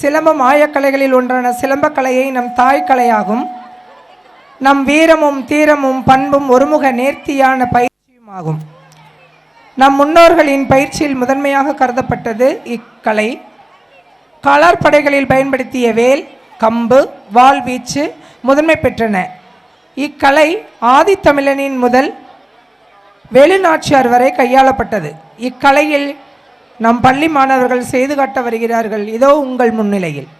சிலம்பம் ஆயக்கலைகளில் ஒன்றான சிலம்பக்கலையை நம் தாய்க்கலையாகும். நம் வீரமும் தீரமும் பண்பும் ஒருமுக நேர்த்தியான பயிற்சியுமாகும். நம் முன்னோர்களின் பயிற்சியில் முதன்மையாக கருதப்பட்டது இக்கலை. காலாட்படைகளில் பயன்படுத்திய வேல், கம்பு, வாள் வீச்சு முதன்மை பெற்றன. இக்கலை ஆதித்தமிழனின் முதல் வெளிநாச்சியார் வரை கையாளப்பட்டது. இக்கலையில் நம் பள்ளி மாணவர்கள் செய்து காட்ட வருகிறார்கள். இதோ உங்கள் முன்னிலையில்.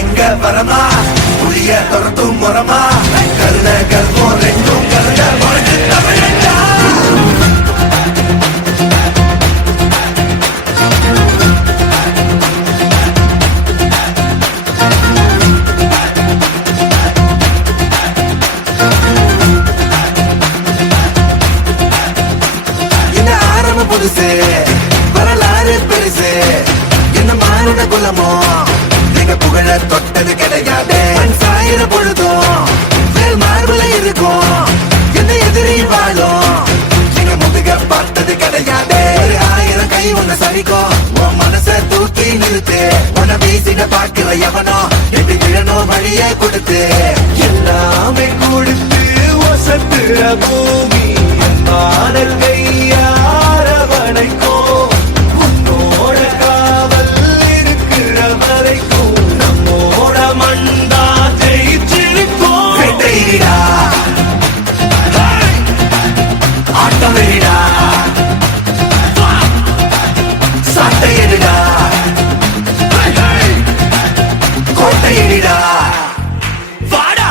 எங்க வரமா புளிய துரத்தும் முறமா கருத கல்போம் ரெண்டும் கருத உனக்கு தமிழண்டா. இந்த ஆரம்பம் புதுசு, வரலாறு பெருசு, என்ன மானுட குலமோ புகழ தொட்டது கிடையாது. சாயிர பொழுதும் மேல் மார்புல இருக்கும், என்ன எதிரி வாழும் எங்க முதுக பார்த்தது கிடையாது. 1000 கை உன்னை சரிக்கும், உன் மனச தூக்கி நிறுத்து. உன்னை வீசிட பாக்குற எவனோ எட்டு கிழனோ வழிய கொடுத்து எல்லாமே கொடுத்து வசத்துற பூமி பாடல் கையார வனைக்கும். உன்னோட காவல் இருக்கிற வரைக்கும் மண்டா ஜெயிச்சிருக்கோம். வெட்டையிடா ஆட்டம் வெறிடா சாட்டையிடா கோட்டையிடா வாடா.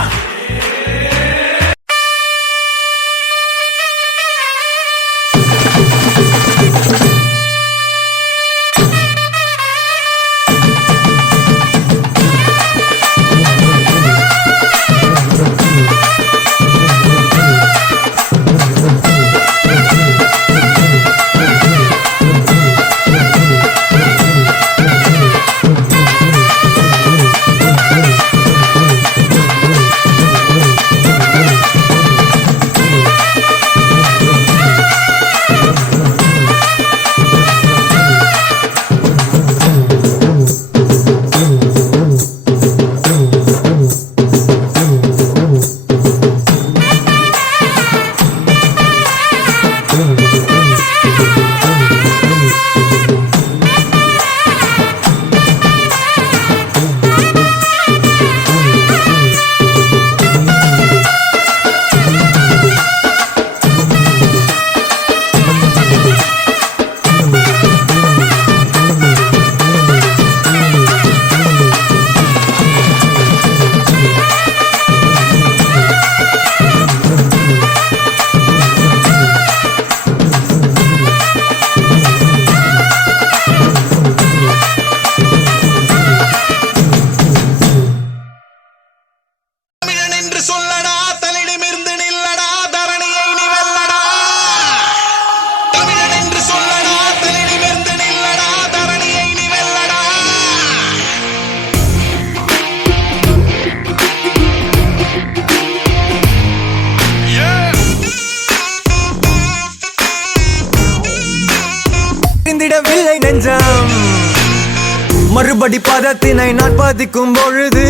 மறுபடி பதத்தினை நான் பதிக்கும் பொழுது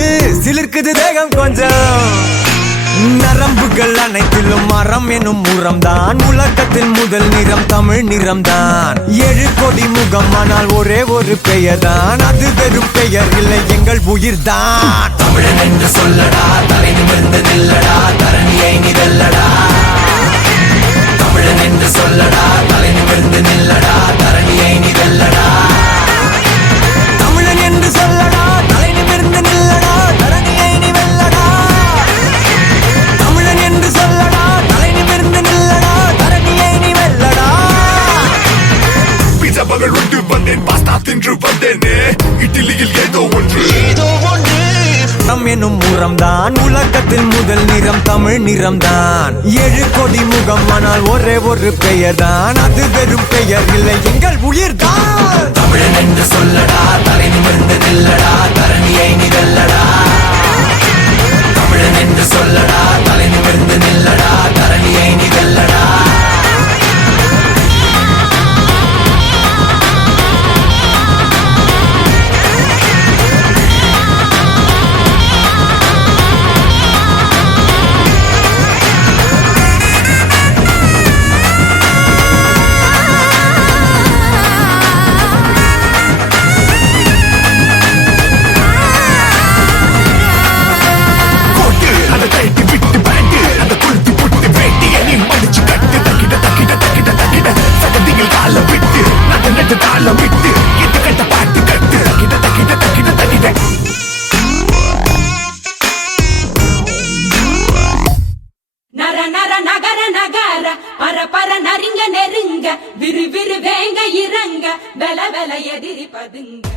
சிலிர்க்குது தேகம் கொஞ்சம். நரம்புகள் அனைத்திலும் மரம் எனும் உரம்தான். உலகத்தில் முதல் நிறம் தமிழ் நிறம்தான். 7 கோடி முகம் ஆனால் ஒரே ஒரு பெயர் தான். அது வெறும் பெயர் இல்லை, எங்கள் உயிர் தான். தமிழன் என்று சொல்லடா, தலை நிமிர்ந்து நில்லடா, தரணியை நீ வெல்லடா. தமிழன் என்று சொல்லடா, தலை நிமிர்ந்து நில்லடா, தரணியை நீ வெல்லடா. தமிழன் என்று சொல்லடா, தலை நிமிர்ந்து நில்லடா, தரணியை நீ வெல்லடா. தமிழன் என்று சொல்லடா, தலை நிமிர்ந்து நில்லடா, தரணியை நீ வெல்லடா. பீட்சா பகல் விட்டு வந்தேன், பாஸ்தா தின்று வந்தேனே, இட்லியில் ஏதோ ஒன்று நம் எனும் உரம்தான். உலகத்தில் முதல் நிறம் தமிழ் நிறம்தான். 7 கோடி முகம் ஆனால் ஒரே ஒரு பெயர் தான். அது வெறும் பெயர் பெயர் இல்லை எங்கள் உயிர் தான். தமிழன் என்று சொல்லடா, தலை நிமிர்ந்து நில்லடா, தரணியை நீ வெல்லடா. தமிழன் என்று சொல்லடா, தலை நிமிர்ந்து நில்லடா, தரணியை நீ வெல்லடா. நெருங்க விறு விறு வேங்க இறங்க வெல வெல எதிரி பதுங்க.